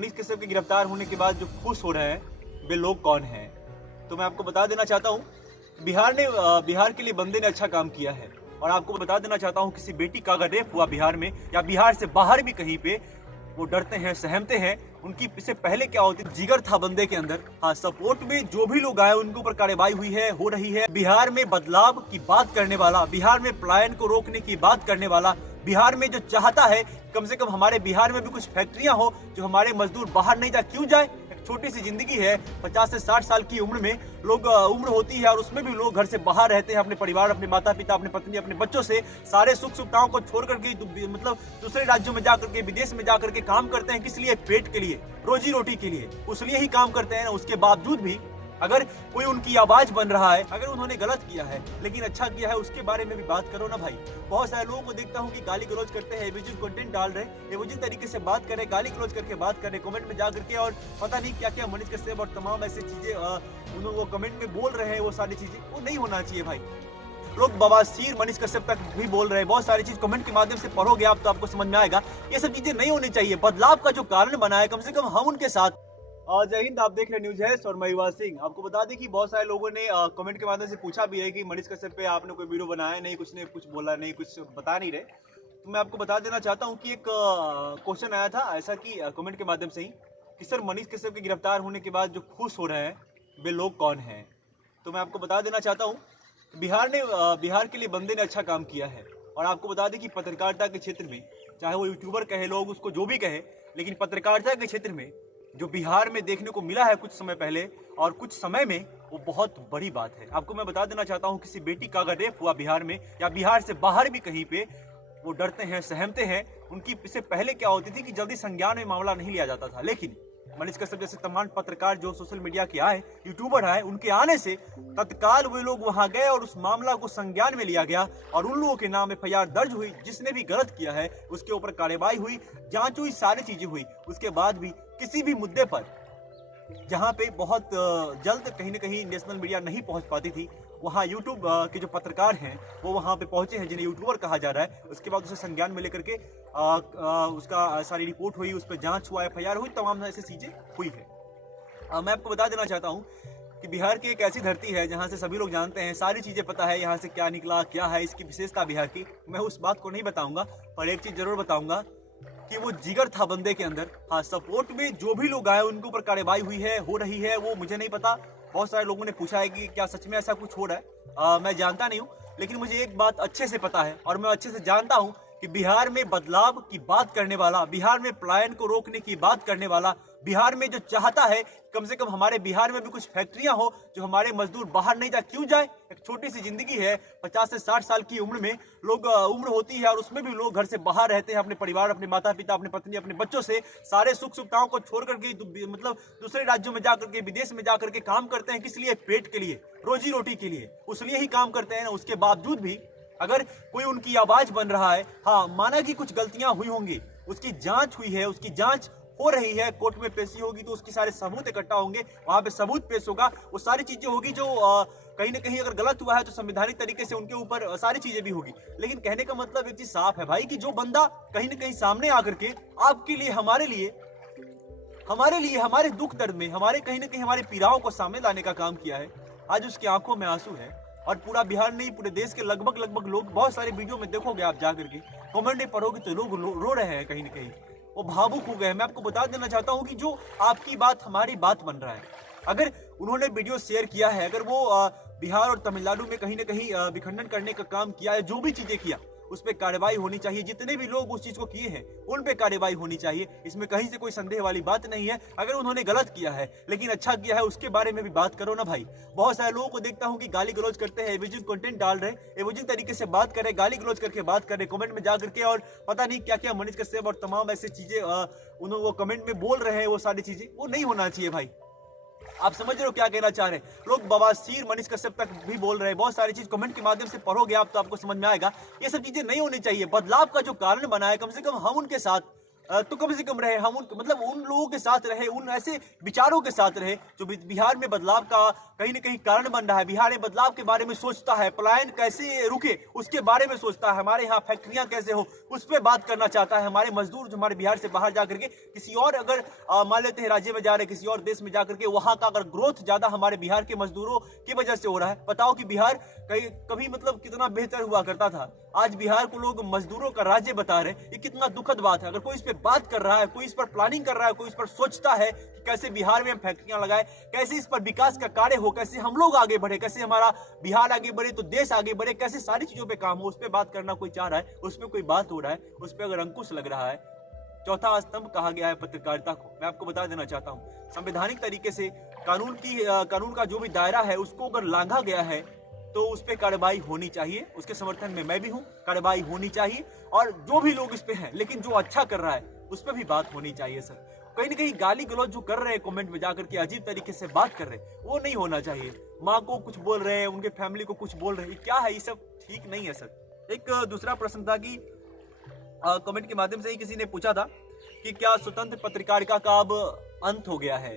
मनीष कश्यप के गिरफ्तार होने के बाद जो खुश हो रहे हैं वे लोग कौन हैं? तो मैं आपको बता देना चाहता हूँ, बिहार के लिए बंदे ने अच्छा काम किया है। और आपको बता देना चाहता हूँ, किसी बेटी का अगर रेप हुआ बिहार में या बिहार से बाहर भी कहीं पे, वो डरते हैं, सहमते हैं। उनकी इससे पहले क्या होती, जिगर था बंदे के अंदर। हाँ, सपोर्ट में जो भी लोग आए उनके ऊपर कार्रवाई हुई है, हो रही है। बिहार में बदलाव की बात करने वाला, बिहार में पलायन को रोकने की बात करने वाला, बिहार में जो चाहता है कम से कम हमारे बिहार में भी कुछ फैक्ट्रियां हो, जो हमारे मजदूर बाहर नहीं जा, क्यों जाए? एक छोटी सी जिंदगी है, 50 से 60 साल की उम्र में लोग उम्र होती है और उसमें भी लोग घर से बाहर रहते हैं, अपने परिवार, अपने माता पिता, अपने पत्नी, अपने बच्चों से, सारे सुख सुविधाओं को छोड़ करके मतलब दूसरे राज्यों में जाकर के, विदेश में जाकर के काम करते हैं। किस लिए? पेट के लिए, रोजी रोटी के लिए, उस लिए ही काम करते हैं। उसके बावजूद भी अगर कोई उनकी आवाज बन रहा है, अगर उन्होंने गलत किया है लेकिन अच्छा किया है, उसके बारे में भी बात करो ना भाई। बहुत सारे लोगों को देखता हूँ कि गाली गलौज करते हैं, एविजिंग कंटेंट डाल रहे, एविजिंग तरीके से बात कर रहे, गाली गलौज करके बात कर रहे, कमेंट में जा करके, और पता नहीं क्या क्या मनीष कश्यप और तमाम ऐसी चीजें वो कमेंट में बोल रहे हैं। वो सारी चीजें वो नहीं होना चाहिए भाई। लोग बवासीर मनीष कश्यप तक भी बोल रहे हैं, बहुत सारी चीज कमेंट के माध्यम से पढ़ोगे आप तो आपको समझ में आएगा। ये सब चीजें नहीं होनी चाहिए। बदलाव का जो कारण बना है, कम से कम हम उनके साथ। जय हिंद, आप देख रहे न्यूज है और मैं युवा सिंह। आपको बता दें कि बहुत सारे लोगों ने कमेंट के माध्यम से पूछा भी है कि मनीष कश्यप पे आपने कोई वीडियो बनाया नहीं, कुछ ने कुछ बोला नहीं, कुछ बता नहीं रहे। तो मैं आपको बता देना चाहता हूं कि एक क्वेश्चन आया था ऐसा कि कमेंट के माध्यम से ही कि सर, मनीष कश्यप के गिरफ्तार होने के बाद जो खुश हो रहे हैं वे लोग कौन हैं? तो मैं आपको बता देना चाहता हूँ, बिहार के लिए बंदे ने अच्छा काम किया है। और आपको बता दें कि पत्रकारिता के क्षेत्र में, चाहे वो यूट्यूबर कहे, लोग उसको जो भी कहे, लेकिन पत्रकारिता के क्षेत्र में जो बिहार में देखने को मिला है कुछ समय पहले और कुछ समय में, वो बहुत बड़ी बात है। आपको मैं बता देना चाहता हूँ, किसी बेटी का अगर रेप हुआ बिहार में या बिहार से बाहर भी कहीं पे, वो डरते हैं, सहमते हैं। उनकी इससे पहले क्या होती थी कि जल्दी संज्ञान में मामला नहीं लिया जाता था, लेकिन मनीष कश्यप जैसे तमाम पत्रकार जो सोशल मीडिया के आए, यूट्यूबर आए, उनके आने से तत्काल वे लोग वहां गए और उस मामला को संज्ञान में लिया गया और उन लोगों के नाम एफआईआर दर्ज हुई। जिसने भी गलत किया है उसके ऊपर कार्रवाई हुई, जांच हुई, सारी चीजें हुई। उसके बाद भी किसी भी मुद्दे पर जहां पे बहुत जल्द कहीं ना कहीं नेशनल मीडिया नहीं पहुंच पाती थी, वहां यूट्यूब के जो पत्रकार हैं वो वहां पे पहुंचे हैं, जिन्हें यूट्यूबर कहा जा रहा है। उसके बाद उसे संज्ञान में लेकर के उसका सारी रिपोर्ट हुई, उस पर जांच हुआ, एफआईआर हुई, तमाम ऐसी चीजें हुई है। मैं आपको बता देना चाहता हूँ कि बिहार की एक ऐसी धरती है जहाँ से सभी लोग जानते हैं, सारी चीजें पता है, यहाँ से क्या निकला, क्या है इसकी विशेषता बिहार की। मैं उस बात को नहीं बताऊंगा, पर एक चीज जरूर बताऊंगा कि वो जिगर था बंदे के अंदर। हाँ, सपोर्ट में जो भी लोग आए उनके ऊपर कार्रवाई हुई है, हो रही है, वो मुझे नहीं पता। बहुत सारे लोगों ने पूछा है कि क्या सच में ऐसा कुछ हो रहा है। मैं जानता नहीं हूँ, लेकिन मुझे एक बात अच्छे से पता है और मैं अच्छे से जानता हूँ कि बिहार में बदलाव की बात करने वाला, बिहार में पलायन को रोकने की बात करने वाला, बिहार में जो चाहता है कम से कम हमारे बिहार में भी कुछ फैक्ट्रियां हो, जो हमारे मजदूर बाहर नहीं जा, क्यों जाए? एक छोटी सी जिंदगी है, 50 से 60 साल की उम्र में लोग उम्र होती है और उसमें भी लोग घर से बाहर रहते हैं, अपने परिवार, अपने माता पिता, अपने पत्नी, अपने बच्चों से, सारे सुख सुविधाओं को छोड़ करके मतलब दूसरे राज्यों में जाकर के, विदेश में जाकर के काम करते हैं। किस लिए? पेट के लिए, रोजी रोटी के लिए, उस लिए ही काम करते हैं। उसके बावजूद भी अगर कोई उनकी आवाज बन रहा है, हाँ, माना कि कुछ गलतियां हुई होंगी, उसकी जांच हुई है, उसकी जांच हो रही है, कोर्ट में पेशी होगी तो उसके सारे सबूत इकट्ठा होंगे, वहां पे सबूत पेश होगा, वो सारी चीजें होगी। जो कहीं ना कहीं अगर गलत हुआ है तो संवैधानिक तरीके से उनके ऊपर सारी चीजें भी होगी। लेकिन कहने का मतलब एक चीज साफ है भाई, कि जो बंदा कहीं ना कहीं सामने आकर के आपके लिए, हमारे लिए, हमारे दुख दर्द में, हमारे कहीं ना कहीं हमारे पीड़ाओं को सामने लाने का काम किया है, आज उसकी आंखों में आंसू है। और पूरा बिहार नहीं, पूरे देश के लगभग लोग, बहुत सारे वीडियो में देखोगे आप जाकर के, कमेंट में पढ़ोगे तो लोग रो रहे हैं, कहीं ना कहीं वो भावुक हो गए। मैं आपको बता देना चाहता हूं कि जो आपकी बात हमारी बात बन रहा है, अगर उन्होंने वीडियो शेयर किया है, अगर वो बिहार और तमिलनाडु में कहीं ना कहीं विखंडन करने का काम किया है, जो भी चीजें किया, उस पर कार्रवाई होनी चाहिए। जितने भी लोग उस चीज को किए हैं उन पे कार्रवाई होनी चाहिए, इसमें कहीं से कोई संदेह वाली बात नहीं है। अगर उन्होंने गलत किया है लेकिन अच्छा किया है, उसके बारे में भी बात करो ना भाई। बहुत सारे लोगों को देखता हूं कि गाली गलौज करते हैं, एविजिंग कंटेंट डाल रहे, एविजिंग तरीके से बात कर रहे, गाली गलौज करके बात कर रहे, कमेंट में जा करके, और पता नहीं क्या क्या मनीष कश्यप और तमाम ऐसी चीजें वो कमेंट में बोल रहे हैं। वो सारी चीजें वो नहीं होना चाहिए भाई। आप समझ रहे हो क्या कहना चाह रहे हैं? लोग बवासीर मनीष कश्यप तक भी बोल रहे हैं, बहुत सारी चीज कमेंट के माध्यम से पढ़ोगे आप तो आपको समझ में आएगा। ये सब चीजें नहीं होनी चाहिए। बदलाव का जो कारण बना है, कम से कम हम उनके साथ तो कम से कम रहे, हम उन मतलब उन लोगों के साथ रहे, उन ऐसे विचारों के साथ रहे जो बिहार में बदलाव का कहीं ना कहीं कारण बन रहा है। बिहार में बदलाव के बारे में सोचता है, पलायन कैसे रुके उसके बारे में सोचता है, हमारे यहाँ फैक्ट्रियां कैसे हो उस पर बात करना चाहता है। हमारे मजदूर जो हमारे बिहार से बाहर जाकर के किसी और अगर मान लेते हैं राज्य में जा रहे, किसी और देश में जाकर के वहां का अगर ग्रोथ ज्यादा हमारे बिहार के मजदूरों की वजह से हो रहा है। बताओ कि बिहार कभी मतलब कितना बेहतर हुआ करता था, आज बिहार को लोग मजदूरों का राज्य बता रहे। ये कितना दुखद बात है। अगर कोई इस पे बात कर रहा है, कोई इस पर प्लानिंग कर रहा है, कोई इस पर सोचता है कि कैसे बिहार में हम फैक्ट्रियां लगाए, कैसे इस पर विकास का कार्य हो, कैसे हम लोग आगे बढ़े, कैसे हमारा बिहार आगे बढ़े तो देश आगे बढ़े, कैसे सारी चीजों पे काम हो, उस पर बात करना कोई चाह रहा है, उसमें कोई बात हो रहा है, उस पर अगर अंकुश लग रहा है। चौथा स्तंभ कहा गया है पत्रकारिता को। मैं आपको बता देना चाहता हूं, संवैधानिक तरीके से कानून का जो भी दायरा है उसको अगर लांघा गया है तो उस पर कार्रवाई होनी चाहिए। उसके समर्थन में मैं भी हूं, कार्रवाई होनी चाहिए। और जो भी लोग इस पे हैं लेकिन जो अच्छा कर रहा है उस पर भी बात होनी चाहिए। सर कहीं ना कहीं गाली गलौज जो कर रहे हैं कमेंट में जाकर के अजीब तरीके से बात कर रहे हैं, वो नहीं होना चाहिए। माँ को कुछ बोल रहे हैं, उनके फैमिली को कुछ बोल रहे हैं, क्या है ये सब ठीक नहीं है सर। एक दूसरा प्रश्न था कि कमेंट के माध्यम से ही किसी ने पूछा था कि क्या स्वतंत्र पत्रकारिता का अब अंत हो गया है।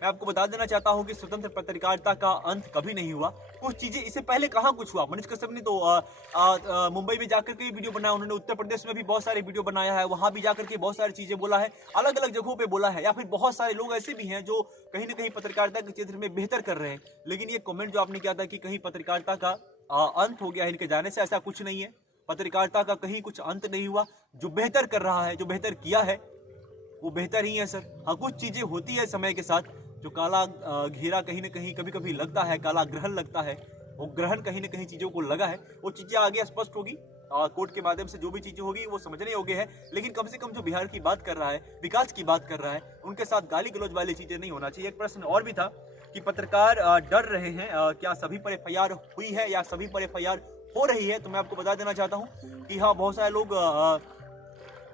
मैं आपको बता देना चाहता हूं कि स्वतंत्र पत्रकारिता का अंत कभी नहीं हुआ। कुछ चीजें इससे पहले कहां कुछ हुआ। मनीष कश्यप ने तो मुंबई में जाकर के वीडियो बनाया, उन्होंने उत्तर प्रदेश में भी बहुत सारे वीडियो बनाया है, वहां भी जाकर के बहुत सारी चीजें बोला है, अलग अलग जगहों पे बोला है। या फिर बहुत सारे लोग ऐसे भी हैं जो कहीं ना कहीं पत्रकारिता के क्षेत्र में बेहतर कर रहे हैं। लेकिन ये कमेंट जो आपने किया था कि कहीं पत्रकारिता का अंत हो गया है इनके जाने से, ऐसा कुछ नहीं है। पत्रकारिता का कहीं कुछ अंत नहीं हुआ। जो बेहतर कर रहा है, जो बेहतर किया है वो बेहतर ही है सर। हाँ, कुछ चीजें होती है समय के साथ, जो काला घेरा कहीं ना कहीं कभी कभी लगता है, काला ग्रहण लगता है, वो ग्रहण कहीं ना कहीं चीजों को लगा है, वो चीजें आगे स्पष्ट होगी। कोर्ट के माध्यम से जो भी चीजें होगी वो समझने योग्य है। लेकिन कम से कम जो बिहार की बात कर रहा है, विकास की बात कर रहा है, उनके साथ गाली गलौज वाली चीजें नहीं होना चाहिए। एक प्रश्न और भी था कि पत्रकार डर रहे हैं, क्या सभी पर FIR हुई है या सभी पर FIR हो रही है। तो मैं आपको बता देना चाहता हूँ कि हाँ, बहुत सारे लोग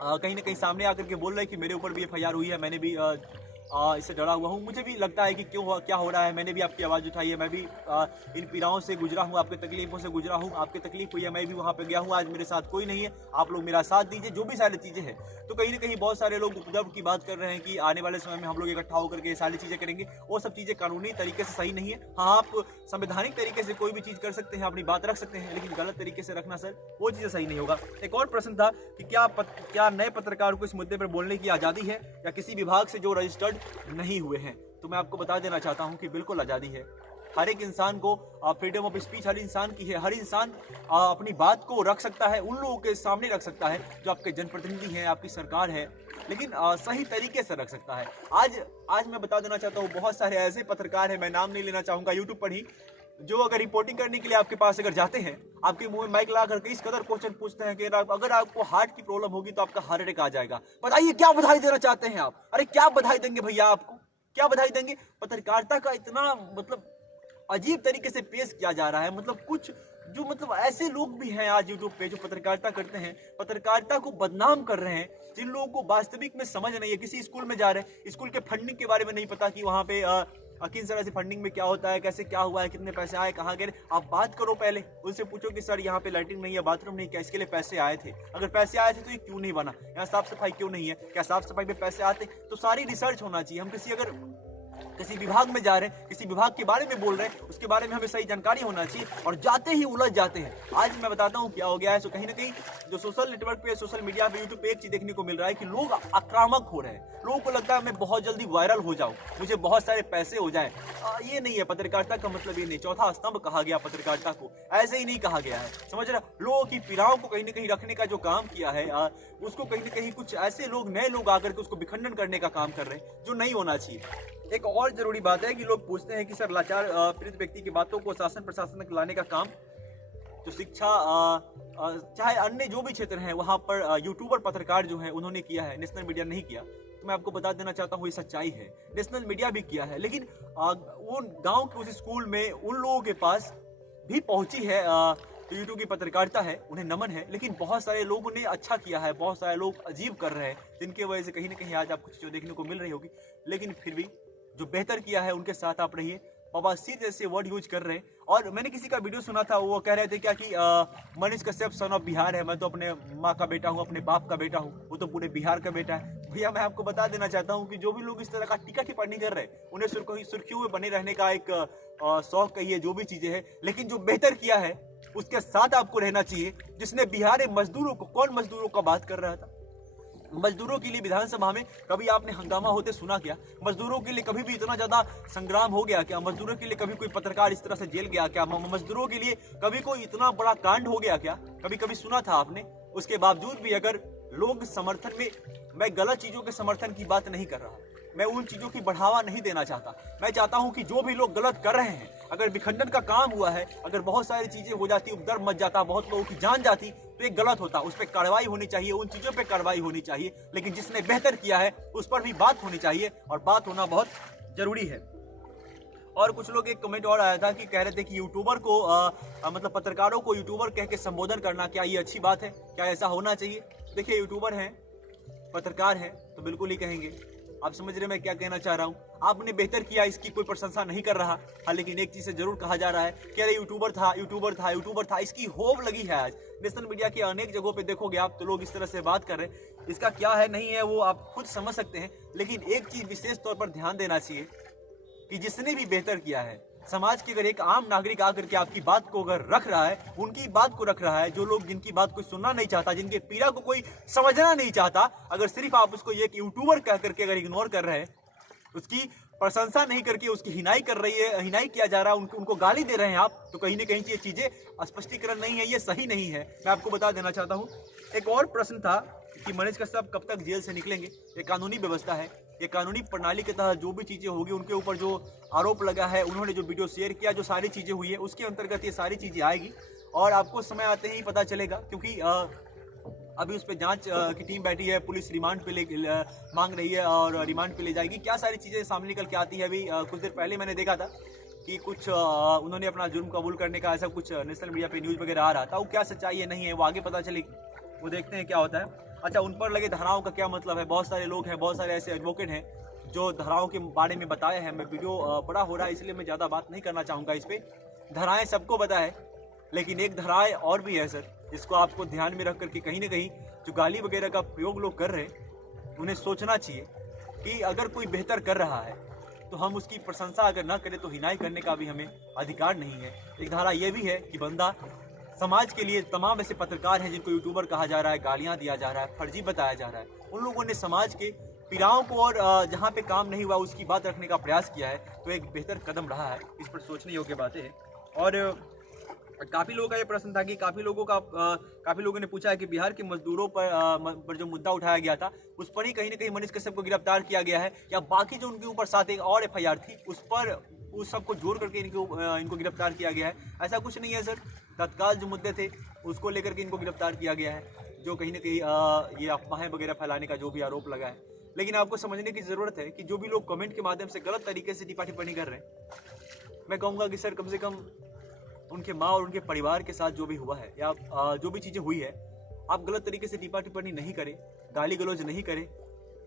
कहीं ना कहीं सामने आकर के बोल रहे हैं कि मेरे ऊपर भी FIR हुई है, मैंने भी इससे डरा हुआ हूँ। मुझे भी लगता है कि क्या हो रहा है। मैंने भी आपकी आवाज़ उठाई है, मैं भी इन पीड़ाओं से गुजरा हूँ, आपके तकलीफों से गुजरा हूँ, आपकी तकलीफ हुई है, मैं भी वहाँ पे गया हूँ। आज मेरे साथ कोई नहीं है, आप लोग मेरा साथ दीजिए, जो भी सारी चीज़ें हैं। तो कहीं ना कहीं बहुत सारे लोग उपद्रव की बात कर रहे हैं कि आने वाले समय में हम लोग इकट्ठा होकर के सारी चीज़ें करेंगे। वो सब चीज़ें कानूनी तरीके से सही नहीं है। हाँ, आप संवैधानिक तरीके से कोई भी चीज़ कर सकते हैं, अपनी बात रख सकते हैं, लेकिन गलत तरीके से रखना सर वो चीज़ें सही नहीं होगा। एक और प्रश्न था कि क्या नए पत्रकारों को इस मुद्दे पर बोलने की आज़ादी है या किसी विभाग से जो रजिस्टर्ड नहीं हुए हैं। तो मैं आपको बता देना चाहता हूं कि बिल्कुल आज़ादी है। हर एक इंसान को फ्रीडम ऑफ स्पीच हर इंसान की है। हर इंसान अपनी बात को रख सकता है, उन लोगों के सामने रख सकता है जो आपके जनप्रतिनिधि हैं, आपकी सरकार है, लेकिन सही तरीके से रख सकता है। आज मैं बता देना चाहता हूँ, बहुत सारे ऐसे पत्रकार हैं, मैं नाम नहीं लेना चाहूँगा, यूट्यूब पर ही, जो अगर रिपोर्टिंग करने के लिए आपके पास अगर जाते हैं, आपके मुंह में माइक ला करके इस कदर क्वेश्चन पूछते हैं कि अगर आपको हार्ट की प्रॉब्लम होगी तो आपका हार्ट अटैक आ जाएगा। बताइए क्या बधाई देना चाहते हैं आप? अरे क्या बधाई देंगे भैया, आपको क्या बधाई देंगे? पत्रकारिता का इतना मतलब अजीब तरीके से पेश किया जा रहा है। मतलब कुछ जो मतलब ऐसे लोग भी हैं आज यूट्यूब पे जो पत्रकारिता करते हैं, पत्रकारिता को बदनाम कर रहे हैं, जिन लोगों को वास्तविक में समझ नहीं है। किसी स्कूल में जा रहे हैं, स्कूल के फंडिंग के बारे में नहीं पता कि वहाँ पे किस तरह से फंडिंग में क्या होता है, कैसे क्या हुआ है, कितने पैसे आए, कहाँ गए। आप बात करो, पहले उनसे पूछो कि सर यहाँ पे लैट्रिन नहीं है, बाथरूम नहीं, क्या इसके लिए पैसे आए थे? अगर पैसे आए थे तो ये क्यों नहीं बना? यहाँ साफ सफाई क्यों नहीं है? क्या साफ सफाई में पैसे आते? तो सारी रिसर्च होना चाहिए। हम किसी विभाग में जा रहे हैं, किसी विभाग के बारे में बोल रहे हैं, उसके बारे में हमें सही जानकारी होना चाहिए, और जाते ही उलझ जाते हैं। आज मैं बताता हूँ क्या हो गया है। सो कहीं ना कहीं जो सोशल नेटवर्क पे, सोशल मीडिया पे, यूट्यूब पे एक चीज देखने को मिल रहा है कि लोग आक्रामक हो रहे हैं। लोगों को लगता है मैं बहुत जल्दी वायरल हो जाऊं, मुझे बहुत सारे पैसे हो जाए। ये नहीं है पत्रकारिता का मतलब, ये नहीं। चौथा स्तंभ कहा गया पत्रकारिता को, ऐसे ही नहीं कहा गया है, समझ रहे? लोगों की पीड़ाओं को कहीं ना कहीं रखने का जो काम किया है, उसको कहीं ना कहीं कुछ ऐसे लोग, नए लोग आकर के उसको विखंडन करने का काम कर रहे हैं, जो नहीं होना चाहिए। एक और जरूरी बात है कि लोग पूछते हैं कि सर लाचार पीड़ित व्यक्ति की बातों को शासन प्रशासन तक लाने का काम जो शिक्षा चाहे अन्य जो भी क्षेत्र हैं वहां पर यूट्यूबर पत्रकार जो हैं उन्होंने किया है, नेशनल मीडिया नहीं किया। तो मैं आपको बता देना चाहता हूँ ये सच्चाई है, नेशनल मीडिया भी किया है, लेकिन वो गांव के उस स्कूल में उन लोगों के पास भी पहुंची है तो यूट्यूब की पत्रकारिता है, उन्हें नमन है। लेकिन बहुत सारे लोगों ने अच्छा किया है, बहुत सारे लोग अजीब कर रहे हैं, जिनकी वजह से कहीं ना कहीं आज आपको चीज़ें देखने को मिल रही होगी। लेकिन फिर भी जो बेहतर किया है उनके साथ आप रहिए, बवासीर जैसे वर्ड यूज कर रहे हैं। और मैंने किसी का वीडियो सुना था, वो कह रहे थे क्या कि मनीष कश्यप सन ऑफ बिहार है, मैं तो अपने माँ का बेटा हूँ, अपने बाप का बेटा हूँ, वो तो पूरे बिहार का बेटा है। भैया मैं आपको बता देना चाहता हूँ कि जो भी लोग इस तरह का टीका टिप्पणी कर रहे हैं उन्हें सुर्खियों में बने रहने का एक शौक कहिए, जो भी चीजें हैं, लेकिन जो बेहतर किया है उसके साथ आपको रहना चाहिए। जिसने बिहार में मजदूरों को, कौन मजदूरों का बात कर रहा था? मजदूरों के लिए विधानसभा में कभी आपने हंगामा होते सुना क्या? मजदूरों के लिए कभी भी इतना ज्यादा संग्राम हो गया क्या? मजदूरों के लिए कभी कोई पत्रकार इस तरह से जेल गया क्या? मजदूरों के लिए कभी कोई इतना बड़ा कांड हो गया क्या? कभी कभी सुना था आपने? उसके बावजूद भी अगर लोग समर्थन में, मैं गलत चीजों के समर्थन की बात नहीं कर रहा, मैं उन चीजों की बढ़ावा नहीं देना चाहता। मैं चाहता हूं कि जो भी लोग गलत कर रहे हैं, अगर विखंडन का काम हुआ है, अगर बहुत सारी चीजें हो जाती, उपद्रव मच जाता, बहुत लोगों की जान जाती, तो ये गलत होता, उस पर कार्रवाई होनी चाहिए, उन चीजों पे कार्रवाई होनी चाहिए। लेकिन जिसने बेहतर किया है उस पर भी बात होनी चाहिए, और बात होना बहुत जरूरी है। और कुछ लोग, एक कमेंट और आया था कि कह रहे थे कि यूट्यूबर को मतलब पत्रकारों को यूट्यूबर कह के संबोधन करना, क्या ये अच्छी बात है? क्या ऐसा होना चाहिए? देखिए, यूट्यूबर हैं, पत्रकार हैं, तो बिल्कुल ही कहेंगे। आप समझ रहे मैं क्या कहना चाह रहा हूँ? आपने बेहतर किया, इसकी कोई प्रशंसा नहीं कर रहा। हाँ, लेकिन एक चीज से जरूर कहा जा रहा है कि अरे यूट्यूबर था, यूट्यूबर था, यूट्यूबर था, इसकी होप लगी है। आज नेशनल मीडिया की अनेक जगहों पे देखोगे आप, तो लोग इस तरह से बात कर रहे हैं। इसका क्या है नहीं है वो आप खुद समझ सकते हैं। लेकिन एक चीज विशेष तौर पर ध्यान देना चाहिए कि जिसने भी बेहतर किया है, समाज के अगर एक आम नागरिक आकर के आपकी बात को अगर रख रहा है, उनकी बात को रख रहा है, जो लोग जिनकी बात कोई सुनना नहीं चाहता, जिनके पीड़ा को कोई समझना नहीं चाहता, अगर सिर्फ आप उसको एक यूट्यूबर कह करके अगर इग्नोर कर रहे हैं, उसकी प्रशंसा नहीं करके उसकी हिनाई कर रही है, हिनाई किया जा रहा है, उनको गाली दे रहे हैं आप, तो कहीं ना कहीं ये चीजें स्पष्टीकरण नहीं है, ये सही नहीं है। मैं आपको बता देना चाहता हूँ। एक और प्रश्न था कि मनीष कश्यप कब तक जेल से निकलेंगे? ये कानूनी व्यवस्था है, ये कानूनी प्रणाली के तहत जो भी चीजें होगी, उनके ऊपर जो आरोप लगा है, उन्होंने जो वीडियो शेयर किया, जो सारी चीजें हुई है, उसके अंतर्गत ये सारी चीजें आएगी और आपको समय आते ही पता चलेगा। क्योंकि अभी उस पर जांच की टीम बैठी है, पुलिस रिमांड पे ले मांग रही है और रिमांड पे ले जाएगी। क्या सारी चीजें सामने निकल के आती है। अभी कुछ देर पहले मैंने देखा था कि कुछ उन्होंने अपना जुर्म कबूल करने का ऐसा कुछ नेशनल मीडिया पे न्यूज वगैरह आ रहा था। वो क्या सच्चाई है नहीं है, वो आगे पता चलेगी, वो देखते हैं क्या होता है। अच्छा, उन पर लगे धाराओं का क्या मतलब है? बहुत सारे लोग हैं, बहुत सारे ऐसे एडवोकेट हैं जो धाराओं के बारे में बताए हैं। मैं वीडियो बड़ा हो रहा है इसलिए मैं ज़्यादा बात नहीं करना चाहूँगा इस पर। धाराएँ सबको पता है, लेकिन एक धाराएँ और भी है सर, जिसको आपको ध्यान में रख करके कहीं ना कहीं जो गाली वगैरह का प्रयोग लोग कर रहे हैं, उन्हें सोचना चाहिए कि अगर कोई बेहतर कर रहा है तो हम उसकी प्रशंसा अगर ना करें तो हिनाई करने का भी हमें अधिकार नहीं है। एक धारा ये भी है कि बंदा समाज के लिए, तमाम ऐसे पत्रकार हैं जिनको यूट्यूबर कहा जा रहा है, गालियां दिया जा रहा है, फर्जी बताया जा रहा है, उन लोगों ने समाज के पीड़ाओं को और जहाँ पे काम नहीं हुआ उसकी बात रखने का प्रयास किया है, तो एक बेहतर कदम रहा है। इस पर सोचने योग्य बातें हैं। और काफ़ी लोगों का ये प्रश्न था कि काफ़ी लोगों ने पूछा है कि बिहार के मजदूरों पर जो मुद्दा उठाया गया था, उस पर ही कहीं ना कहीं मनीष कश्यप को गिरफ्तार किया गया है, या बाकी जो उनके ऊपर साथ एक और FIR थी उस सबको जोड़ करके इनको गिरफ्तार किया गया है। ऐसा कुछ नहीं है सर। तत्काल जो मुद्दे थे उसको लेकर के इनको गिरफ्तार किया गया है, जो कहीं ना कहीं ये अफवाहें वगैरह फैलाने का जो भी आरोप लगा है। लेकिन आपको समझने की ज़रूरत है कि जो भी लोग कमेंट के माध्यम से गलत तरीके से टिप्पणी टिप्पणी कर रहे हैं, मैं कहूँगा कि सर कम से कम उनके माँ और उनके परिवार के साथ जो भी हुआ है, या जो भी चीज़ें हुई है, आप गलत तरीके से टिप्पणी टिप्पणी नहीं करें, गाली गलौज नहीं करें,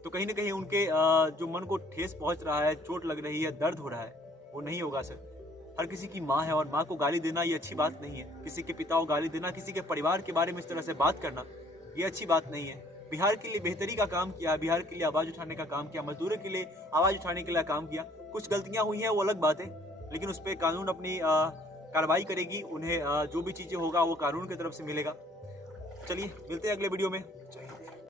तो कहीं ना कहीं उनके जो मन को ठेस पहुँच रहा है, चोट लग रही है, दर्द हो रहा है, वो नहीं होगा सर। हर किसी की माँ है और माँ को गाली देना ये अच्छी बात नहीं है। किसी के पिता को गाली देना, किसी के परिवार के बारे में इस तरह से बात करना, ये अच्छी बात नहीं है। बिहार के लिए बेहतरी का काम किया, बिहार के लिए आवाज़ उठाने का काम किया, मजदूरों के लिए आवाज़ उठाने के लिए काम किया। कुछ गलतियाँ हुई हैं वो अलग बात है, लेकिन उस पर कानून अपनी कार्रवाई करेगी। उन्हें जो भी चीज़ें होगा वो कानून की तरफ से मिलेगा। चलिए मिलते हैं अगले वीडियो में।